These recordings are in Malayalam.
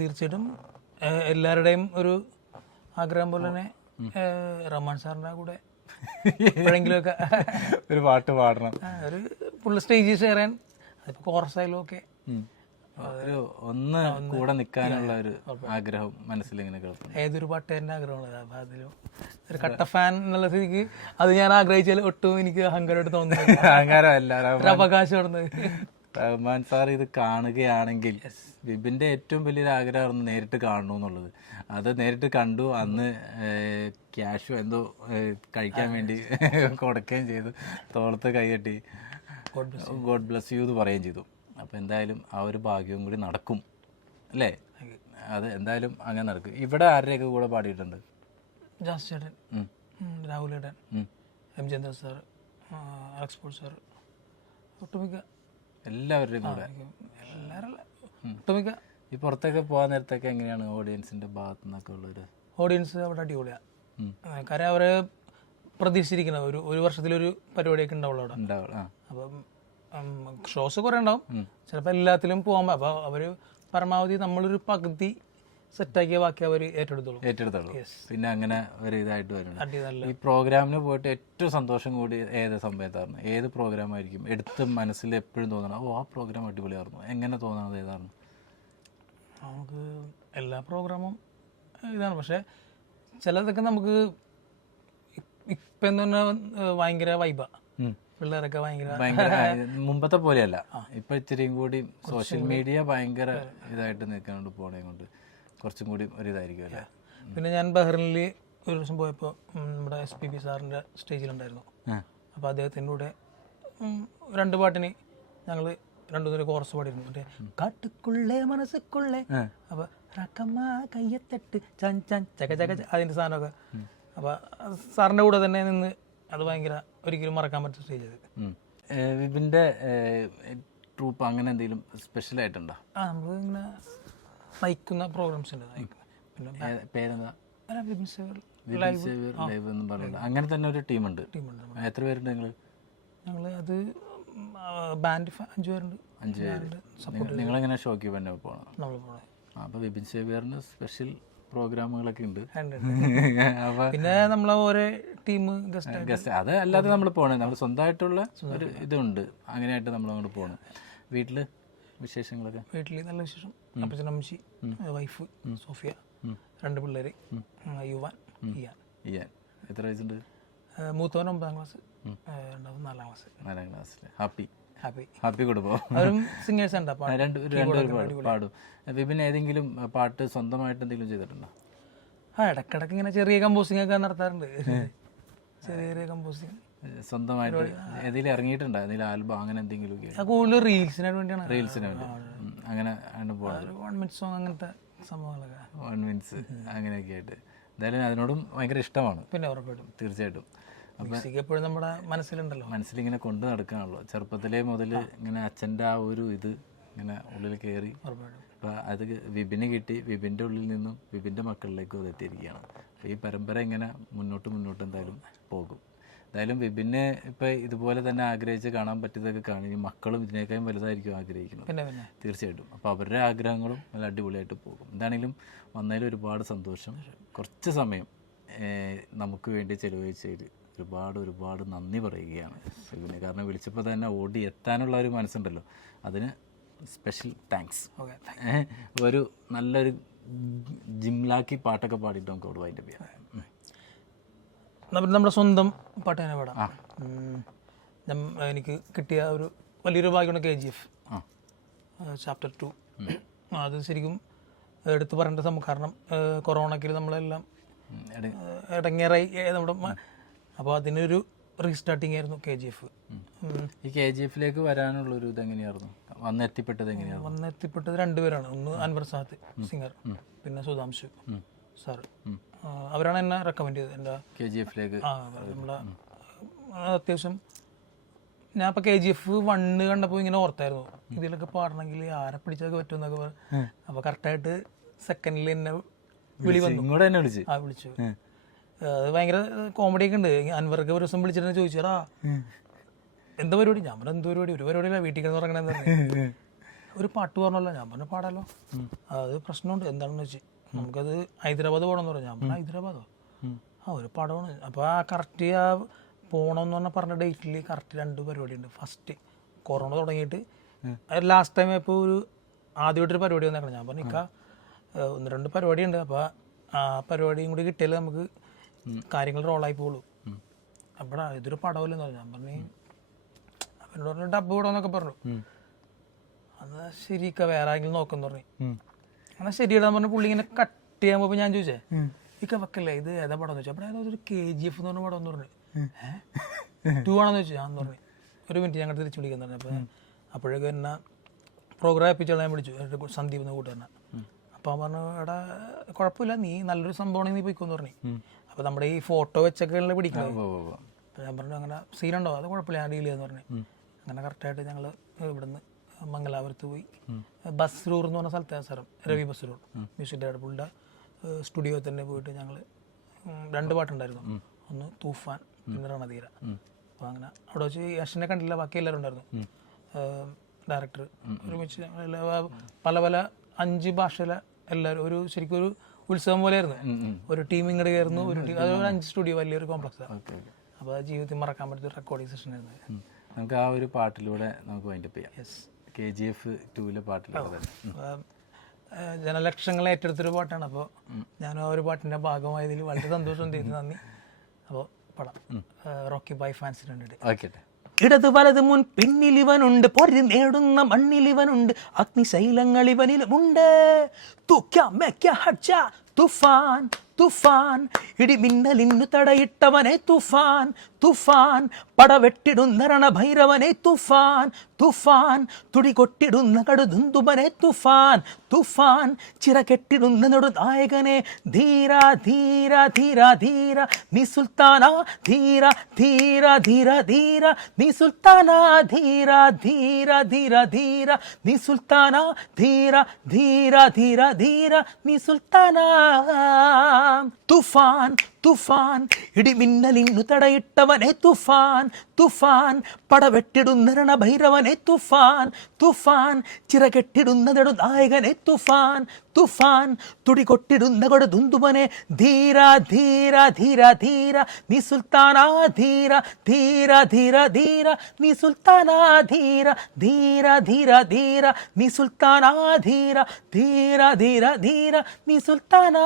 തീർച്ചയായിട്ടും എല്ലാവരുടെയും ഒരു ആഗ്രഹം പോലെ തന്നെ റഹ്മാൻ സാറിൻ്റെ കൂടെ എപ്പോഴെങ്കിലുമൊക്കെ ഒരു പാട്ട് പാടണം, ഒരു ഫുൾ സ്റ്റേജ് ഷെയർ ചെയ്യാൻ, അതിപ്പോൾ കോറസായാലും ഒക്കെ ഒരു ഒന്ന് കൂടെ നിൽക്കാനുള്ള ഒരു ആഗ്രഹം മനസ്സിലിങ്ങനെ കേൾക്കുന്നു. ഏതൊരു പാട്ടുകാരൻ്റെ ആഗ്രഹമുള്ളത്. അപ്പം അതിലും ഒരു കട്ട ഫാൻ എന്നുള്ള സ്ഥിതിക്ക് അത് ഞാൻ ആഗ്രഹിച്ചാൽ ഒട്ടും എനിക്ക് അഹങ്കാരമായിട്ട് തോന്നുന്നില്ല. അഹങ്കാരമല്ല, അവകാശം ഇടുന്നത്. റഹ്മാൻ സാർ ഇത് കാണുകയാണെങ്കിൽ വിപിൻ്റെ ഏറ്റവും വലിയൊരു ആഗ്രഹമായിരുന്നു നേരിട്ട് കാണണു എന്നുള്ളത്. അത് നേരിട്ട് കണ്ടു. അന്ന് ക്യാഷോ എന്തോ കഴിക്കാൻ വേണ്ടി കൊടുക്കുകയും ചെയ്തു, തോളത്ത് കൈകെട്ടി ഗോഡ് ബ്ലസ് യു എന്ന് പറയുകയും ചെയ്തു. അപ്പോൾ എന്തായാലും ആ ഒരു ഭാഗ്യവും കൂടി നടക്കും അല്ലേ? അത് എന്തായാലും അങ്ങനെ നടക്കും. ഇവിടെ ആരുടെയൊക്കെ കൂടെ പാടിയിട്ടുണ്ട്? ജാസ് ചേട്ടൻ, രാഹുൽ ഏട്ടൻ, എം ചന്ദ്രൻ സാർ, അലക്സ് പോൾ സാർ, ഒട്ടുമിക്ക എല്ലാവരുടെയും കൂടെ. എല്ലാവരും ഒട്ടുമിക്ക. ഈ പുറത്തൊക്കെ പോകാൻ നേരത്തൊക്കെ എങ്ങനെയാണ് ഓഡിയൻസിൻ്റെ ഭാഗത്തു നിന്നൊക്കെ ഉള്ളൊരു? ഓഡിയൻസ് അവിടെ അടിപൊളിയാണ്. കാര്യം അവരെ പ്രതീക്ഷിച്ചിരിക്കുന്നത് ഒരു വർഷത്തിലൊരു പരിപാടിയൊക്കെ ഉണ്ടാവുള്ളൂ അവിടെ. അപ്പം ഷോസ് കുറേ ഉണ്ടാവും, ചിലപ്പോൾ എല്ലാത്തിലും പോകാൻ. അപ്പോൾ അവർ പരമാവധി നമ്മളൊരു പകുതി സെറ്റാക്കിയ ബാക്കി അവർ ഏറ്റെടുത്തോളൂ. പിന്നെ അങ്ങനെ ഒരു ഇതായിട്ട് വരുന്നത്. ഈ പ്രോഗ്രാമിന് പോയിട്ട് ഏറ്റവും സന്തോഷം കൂടി ഏത് സമയത്തായിരുന്നു? ഏത് പ്രോഗ്രാം ആയിരിക്കും എടുത്ത് മനസ്സിൽ എപ്പോഴും തോന്നണം, ഓ ആ പ്രോഗ്രാം അടിപൊളിയായിരുന്നു, എങ്ങനെ തോന്നണത് ഏതാണ്? നമുക്ക് എല്ലാ പ്രോഗ്രാമും ഇതാണ്, പക്ഷേ ചിലതൊക്കെ നമുക്ക് ഇപ്പം എന്ന് പറഞ്ഞാൽ ഭയങ്കര വൈബാ. പിള്ളേരൊക്കെ ഭയങ്കര മുമ്പത്തെ പോലെയല്ല, ഇപ്പൊ ഇച്ചിരിയും കൂടി സോഷ്യൽ മീഡിയ ഭയങ്കര ഇതായിട്ട് നിൽക്കാണ്ട് പോണേ കൊണ്ട് കുറച്ചും കൂടി ഒരു ഇതായിരിക്കും അല്ലേ? പിന്നെ ഞാൻ ബഹ്റിനിൽ ഒരു ദിവസം പോയപ്പോൾ നമ്മുടെ SPB സാറിൻ്റെ സ്റ്റേജിലുണ്ടായിരുന്നു. അപ്പോൾ അദ്ദേഹത്തിൻ്റെ കൂടെ 2 പാട്ടിന് ഞങ്ങൾ 2 കോറസ് പാടിയിരുന്നു. മറ്റേ കാട്ടുക്കുള്ളേ മനസ്സുക്കുള്ളേ, അപ്പോൾ കയ്യത്തെട്ട് ചൻ ചൻ ചക ചക അതിൻ്റെ സാധനമൊക്കെ. അപ്പോൾ സാറിൻ്റെ കൂടെ തന്നെ നിന്ന് അത് ഭയങ്കര ഒരിക്കലും മറക്കാൻ പറ്റുന്ന സ്റ്റേജ് അത്. വിപിൻ്റെ ട്രൂപ്പ് അങ്ങനെ എന്തെങ്കിലും സ്പെഷ്യലായിട്ടുണ്ടോ? നമുക്ക് ഇങ്ങനെ നയിക്കുന്ന പ്രോഗ്രാംസ് ഉണ്ട്. പിന്നെ പേരെന്താ? വിപിൻ സേവർ ലൈവ് എന്ന് പറയുന്നത്. അങ്ങനെ തന്നെ ഒരു ടീമുണ്ട്. എത്ര പേരുണ്ട് നിങ്ങൾ? അത് ബാൻഡ് 5 പേരുണ്ട്. 5 പേര്. നിങ്ങളെങ്ങനെ ഷോക്ക് തന്നെ പോകണം? നമ്മൾ പോകണം. അപ്പോൾ വിപിൻ സേവിയറിന് സ്പെഷ്യൽ പ്രോഗ്രാമുകളൊക്കെ ഉണ്ട്. പിന്നെ നമ്മളെ ഓരോ ടീം ഗസ്റ്റ് അത് അല്ലാതെ നമ്മൾ പോകണേ, നമ്മൾ സ്വന്തമായിട്ടുള്ള ഒരു ഇതുണ്ട്. അങ്ങനെയായിട്ട് നമ്മൾ അങ്ങോട്ട് പോകണം. വീട്ടില് വിശേഷങ്ങളൊക്കെ? വീട്ടിൽ നല്ല വിശേഷം. അപ്പച്ചൻ, അമ്മച്ചി, വൈഫ് സോഫിയ, 2 പിള്ളേര്, യുവാൻ, ഇയാൻ. എത്ര വയസ്സുണ്ട്? മൂത്തവൻ 9ാം ക്ലാസ്, രണ്ടാമത് 4ാം ക്ലാസ്. 4ാം ക്ലാസ്സിൽ. ഹാപ്പി കുടുംബം. അവരും സിംഗേഴ്സ് ഉണ്ട്, രണ്ടുപേരും പാടും. വിപിൻ ഏതെങ്കിലും പാട്ട് സ്വന്തമായിട്ട് എന്തെങ്കിലും ചെയ്തിട്ടുണ്ടോ? ഇടക്കിടക്ക് ഇങ്ങനെ ചെറിയ കമ്പോസിംഗ് ഒക്കെ നടത്താറുണ്ട്. ചെറിയ കമ്പോസിംഗ് സ്വന്തമായിട്ട് ഏതെങ്കിലും ഇറങ്ങിയിട്ടുണ്ടോ? ഏതെങ്കിലും ആൽബം അങ്ങനെ എന്തെങ്കിലും? കൂടുതൽ റീൽസിന് വേണ്ടിയാണ്. റീൽസിന് വേണ്ടി അങ്ങനെ പോകുന്നത്. 1 മിനിറ്റ് സോങ് അങ്ങനത്തെ സംഭവങ്ങളൊക്കെ. 1 മിനിറ്റ്സ് അങ്ങനെയൊക്കെ ആയിട്ട്. എന്തായാലും അതിനോടും ഭയങ്കര ഇഷ്ടമാണ്. പിന്നെ ഉറപ്പായിട്ടും തീർച്ചയായിട്ടും. എപ്പോഴും നമ്മുടെ മനസ്സിലുണ്ടല്ലോ, മനസ്സിലിങ്ങനെ കൊണ്ടു നടക്കാണല്ലോ. ചെറുപ്പത്തിലേ മുതൽ ഇങ്ങനെ അച്ഛൻ്റെ ആ ഒരു ഇത് ഇങ്ങനെ ഉള്ളിൽ കയറി. അപ്പം അത് വിപിന് കിട്ടി. വിപിൻ്റെ ഉള്ളിൽ നിന്നും വിപിൻ്റെ മക്കളിലേക്കും അത് എത്തിയിരിക്കുകയാണ്. അപ്പോൾ ഈ പരമ്പര ഇങ്ങനെ മുന്നോട്ട് എന്തായാലും പോകും. എന്തായാലും വിപിന് ഇപ്പം ഇതുപോലെ തന്നെ ആഗ്രഹിച്ച് കാണാൻ പറ്റിയതൊക്കെ കാണും. ഈ മക്കളും ഇതിനേക്കാളും വലുതായിരിക്കും ആഗ്രഹിക്കുന്നത്. തീർച്ചയായിട്ടും. അപ്പോൾ അവരുടെ ആഗ്രഹങ്ങളും നല്ല അടിപൊളിയായിട്ട് പോകും. എന്താണെങ്കിലും വന്നതിൽ ഒരുപാട് സന്തോഷം. കുറച്ച് സമയം നമുക്ക് വേണ്ടി ചെലവഴിച്ചതിൽ ഒരുപാട് നന്ദി പറയുകയാണ് വിപിന്. കാരണം വിളിച്ചപ്പോൾ തന്നെ ഓടി എത്താനുള്ള ഒരു മനസ്സുണ്ടല്ലോ, അതിന് സ്പെഷ്യൽ താങ്ക്സ്. ഒരു നല്ലൊരു ജിംലാക്കി പാട്ടൊക്കെ പാടിയിട്ട് നമുക്ക് അവിടെ അതിൻ്റെ പേര് നമ്മുടെ സ്വന്തം പാട്ട് തന്നെ പാടാം. എനിക്ക് കിട്ടിയ ഒരു വലിയൊരു ഭാഗ്യമാണ് KGF ചാപ്റ്റർ 2. അത് ശരിക്കും എടുത്തു പറയേണ്ട സംഭവം. കാരണം കൊറോണയ്ക്ക് നമ്മളെല്ലാം ഇടങ്ങേറായി നമ്മുടെ. അപ്പോൾ അതിനൊരു റീസ്റ്റാർട്ടിങ് ആയിരുന്നു KGF. ഈ KGF-ലേക്ക് വരാനുള്ളൊരു ഇതെങ്ങനെയായിരുന്നു? വന്നെത്തിപ്പെട്ടത് എങ്ങനെയായിരുന്നു? വന്നെത്തിപ്പെട്ടത് 2 പേരാണ്. ഒന്ന് അൻവർ സാദ് സിംഗർ, പിന്നെ സുധാംശു സാർ. അവരാണ് എന്നെ റെക്കമെൻഡ് ചെയ്തത് എൻ്റെ KGF-ലേക്ക്. നമ്മളെ അത്യാവശ്യം ഞാൻ ഇപ്പോൾ KGF 1 കണ്ടപ്പോൾ ഇങ്ങനെ ഓർത്തായിരുന്നു, ഇതിലൊക്കെ പാടണമെങ്കിൽ ആരെ പിടിച്ചൊക്കെ പറ്റുമെന്നൊക്കെ പറഞ്ഞു. അപ്പോൾ കറക്റ്റായിട്ട് സെക്കൻഡിൽ എന്നെ വിളിച്ചു. അത് ഭയങ്കര കോമഡിയൊക്കെ ഉണ്ട്. അൻവർക്ക് ഒരു ദിവസം വിളിച്ചിട്ട് ചോദിച്ചാ എന്താ പരിപാടി? ഞാൻ പറഞ്ഞ എന്ത് പരിപാടി? ഒരു പരിപാടിയില്ല, വീട്ടിൽ കിടന്ന് ഉറങ്ങണമെന്ന് പറഞ്ഞു. ഒരു പാട്ട് പറഞ്ഞല്ലോ. ഞാൻ പറഞ്ഞു പാടാലോ, അത് പ്രശ്നമുണ്ട് എന്താണെന്ന് വെച്ച് നമുക്കത് ഹൈദരാബാദ് പോകണമെന്ന് പറഞ്ഞു. ഞാൻ പറഞ്ഞു ഹൈദരാബാദോ, ഒരു പടമാണ്. അപ്പോൾ ആ കറക്റ്റ് ആ പോകണമെന്ന് പറഞ്ഞ ഡേറ്റിൽ കറക്റ്റ് 2 പരിപാടിയുണ്ട്. ഫസ്റ്റ് കൊറോണ തുടങ്ങിയിട്ട് ലാസ്റ്റ് ടൈം ഇപ്പോൾ ഒരു ആദ്യമായിട്ടൊരു പരിപാടി വന്നേക്കണം. ഞാൻ പറഞ്ഞു 1-2 പരിപാടിയുണ്ട്, അപ്പോൾ ആ പരിപാടിയും കൂടി കിട്ടിയാൽ നമുക്ക് കാര്യങ്ങൾ റോളായി പോകുള്ളൂ. അപ്പോൾ ഇതൊരു പടമല്ലെന്ന് പറഞ്ഞു. ഞാൻ പറഞ്ഞു അപ്പം എന്നോട് പറഞ്ഞു ഡബ് വിടാന്നൊക്കെ പറഞ്ഞു. എന്നാൽ ശരിക്ക വേറെ ആരെങ്കിലും നോക്കെന്ന് പറഞ്ഞു. എന്നാൽ ശരിയിടാൻ പറഞ്ഞു. പുള്ളി ഇങ്ങനെ കട്ട് ചെയ്യാൻ പോകുമ്പോൾ ഞാൻ ചോദിച്ചേ ഇക്ക വെക്കല്ലേ ഇത് ഏതാ പടം എന്ന് വെച്ചാൽ അപ്പോൾ അതൊരു KGF എന്ന് പറഞ്ഞ പടം എന്ന് പറഞ്ഞു. 2 ആണെന്ന് വെച്ചു. ഞാൻ പറഞ്ഞു ഒരു മിനിറ്റ് ഞങ്ങൾ തിരിച്ചു വിളിക്കാൻ പറഞ്ഞു. അപ്പോൾ അപ്പോഴേക്കും എന്നെ പ്രോഗ്രാം എപ്പിച്ചാൽ ഞാൻ വിളിച്ചു സന്ദീപ് എന്ന് കൂട്ടുകാരനെ. അപ്പോൾ അവൻ പറഞ്ഞു എടാ കുഴപ്പമില്ല, നീ നല്ലൊരു സംഭവമാണെങ്കിൽ നീ പോയിക്കോന്ന് പറഞ്ഞു. അപ്പോൾ നമ്മുടെ ഈ ഫോട്ടോ വെച്ചൊക്കെ പിടിക്കുന്നത്. അപ്പോൾ ഞാൻ പറഞ്ഞു അങ്ങനെ സീനുണ്ടോ, അത് കുഴപ്പമില്ല ഞാൻ ഡീൽ ചെയ്യാന്ന് പറഞ്ഞു. അങ്ങനെ കറക്റ്റായിട്ട് ഞങ്ങൾ ഇവിടുന്ന് മംഗലാപുരത്ത് പോയി ബസ്രൂർ എന്ന് പറഞ്ഞ സ്ഥലത്തെ സ്ഥലം, രവി ബസ്രൂർ മ്യൂസിക് ഡയറക്ടർ പുള്ളിയുടെ സ്റ്റുഡിയോയിൽ തന്നെ പോയിട്ട് ഞങ്ങൾ 2 പാട്ടുണ്ടായിരുന്നു. ഒന്ന് തൂഫാൻ, പിന്നെ രണധീര. അപ്പോൾ അങ്ങനെ അവിടെ വെച്ച് യശനെ കണ്ടില്ല, ബാക്കി എല്ലാവരും ഉണ്ടായിരുന്നു. ഡയറക്ടർ ഒരുമിച്ച് പല 5 ഭാഷയിലെ എല്ലാവരും ഒരു ശരിക്കും ഒരു ഉത്സവം പോലെയായിരുന്നു. ഒരു ടീം ഇങ്ങോട്ട് കയറുന്നു, അതൊരു 5 സ്റ്റുഡിയോ വലിയൊരു കോംപ്ലക്സാണ്. അപ്പോൾ ആ ജീവിതത്തിൽ മറക്കാൻ പറ്റിയ റെക്കോർഡിംഗ് സെഷൻ ആയിരുന്നു. നമുക്ക് ആ ഒരു പാട്ടിലൂടെ നമുക്ക് വൈൻഡപ്പ് ചെയ്യാം. KGF 2 പാട്ടിലൂടെ ജനലക്ഷങ്ങളെ ഏറ്റെടുത്തൊരു പാട്ടാണ്. അപ്പോൾ ഞാൻ ആ ഒരു പാട്ടിൻ്റെ ഭാഗമായതിൽ വളരെ സന്തോഷം ചെയ്തു, നന്ദി. അപ്പോൾ പടം റോക്കി ബൈ ഫാൻസിന് വേണ്ടിയിട്ട്. ഓക്കെ. ഇടത് വലത് മുൻ പിന്നിൽ ഇവനുണ്ട്, പൊരി നേടുന്ന മണ്ണിൽ ഇവനുണ്ട്, അഗ്നിശൈലങ്ങൾ ഇവനിലുമുണ്ട്. തുഫാൻ തുഫാൻ ഇടിമിന്നലിന്നു തടയിട്ടവനെ തുഫാൻ തുഫാൻ, പടവെട്ടിടുന്ന രണഭൈരവനെ തുഫാൻ തുഫാൻ, തുടികൊട്ടിടുന്ന കടുതുന്തുമനെ തുഫാൻ തുഫാൻ, ചിറകെട്ടിടുന്ന നെടുനായകനെ ധീര ധീര ധീര ധീര നീ സുൽത്താന ധീര ധീര ധീര ധീര നീ സുൽത്താന ധീര ധീര ധീര ധീര നീ സുൽത്താന ധീര ധീര ധീര ധീര നീ സുൽത്താന. തുഫാൻ തുഫാൻ ഇടിമിന്നലിന്നു തടയിട്ടവനെ തുഫാൻ തുഫാൻ, പടവെട്ടിടുന്ന രണഭൈരവനെ തുഫാൻ തുഫാൻ, ചിറകെട്ടിടുന്ന നെടുനായകനെ തുഫാൻ തുഫാൻ, തുടികൊട്ടിടുന്ന കൊടുതുന്തുമനെ ധീര ധീര ധീര ധീര നീ സുൽത്താന ധീര ധീര ധീര ധീര നീ സുൽത്താന ധീര ധീര ധീര ധീര നീ സുൽത്താന ധീര ധീര ധീര ധീര നീ സുൽത്താന.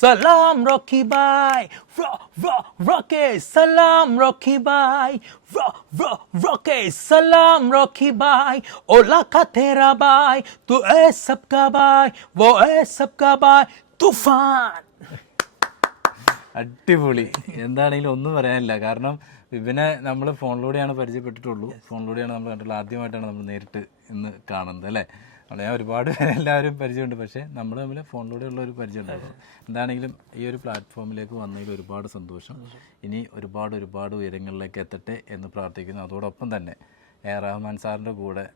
സലാം റോക്കി ബായ് റോക്കെ, സലാം റോക്കി ബായ് റോക്കെ, സലാം റോക്കി ബായ്, ഓല കാ തേരാ ബായ്, തു ഏ സബ്കാ ബായ്, വോ ഏ സബ്കാ ബായ്, തുഫാൻ. അടിപൊളി. എന്താണെങ്കിലും ഒന്നും പറയാനില്ല. കാരണം വിപിനെ നമ്മൾ ഫോണിലൂടെയാണ് പരിചയപ്പെട്ടിട്ടുള്ളൂ, ഫോണിലൂടെയാണ് നമ്മൾ കണ്ടിട്ടുള്ളൂ. ആദ്യമായിട്ടാണ് നമ്മൾ നേരിട്ട് ഇന്ന് കാണുന്നത് അല്ലേ. അവിടെ ഞാൻ ഒരുപാട് എല്ലാവരും പരിചയമുണ്ട്, പക്ഷേ നമ്മൾ തമ്മിൽ ഫോണിലൂടെയുള്ള ഒരു പരിചയം ഉണ്ടായിരുന്നു. എന്താണെങ്കിലും ഈ ഒരു പ്ലാറ്റ്ഫോമിലേക്ക് വന്നതിൽ ഒരുപാട് സന്തോഷം. ഇനി ഒരുപാട് ഉയരങ്ങളിലേക്ക് എത്തട്ടെ എന്ന് പ്രാർത്ഥിക്കുന്നു. അതോടൊപ്പം തന്നെ റഹ്മാൻ സാറിൻ്റെ കൂടെ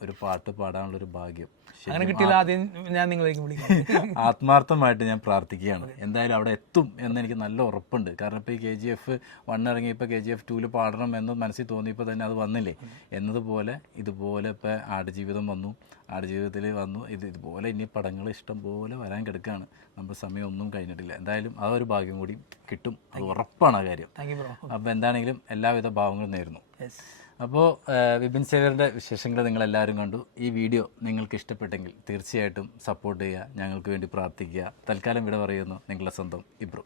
ഒരു പാട്ട് പാടാനുള്ളൊരു ഭാഗ്യം അങ്ങനെ കിട്ടിയില്ല. ആദ്യം ഞാൻ നിങ്ങളേക്ക് വിളിക്കും. ആത്മാർത്ഥമായിട്ട് ഞാൻ പ്രാർത്ഥിക്കുകയാണ്. എന്തായാലും അവിടെ എത്തും എന്ന് എനിക്ക് നല്ല ഉറപ്പുണ്ട്. കാരണം ഇപ്പോൾ ഈ KGF 1 ഇറങ്ങിയപ്പോൾ KGF 2 പാടണം എന്ന് മനസ്സിൽ തോന്നിയപ്പോൾ തന്നെ അത് വന്നില്ലേ. എന്നതുപോലെ ഇതുപോലെ ഇപ്പോൾ ആടുജീവിതം വന്നു, ആടുജീവിതത്തിൽ വന്നു. ഇതുപോലെ ഇനി പടങ്ങൾ ഇഷ്ടം പോലെ വരാൻ കിടക്കുകയാണ്. നമ്മുടെ സമയം ഒന്നും കഴിഞ്ഞിട്ടില്ല. എന്തായാലും ആ ഒരു ഭാഗ്യം കൂടി കിട്ടും, അത് ഉറപ്പാണ് ആ കാര്യം. അപ്പോൾ എന്താണെങ്കിലും എല്ലാവിധ ഭാവങ്ങളും നേരുന്നു. അപ്പോൾ വിപിൻ സേവ്യറുടെ വിശേഷങ്ങൾ നിങ്ങളെല്ലാവരും കണ്ടു. ഈ വീഡിയോ നിങ്ങൾക്ക് ഇഷ്ടപ്പെട്ടെങ്കിൽ തീർച്ചയായിട്ടും സപ്പോർട്ട് ചെയ്യുക, ഞങ്ങൾക്ക് വേണ്ടി പ്രാർത്ഥിക്കുക. തൽക്കാലം ഇവിടെ പറയുന്നു നിങ്ങളുടെ സ്വന്തം ഇബ്രു.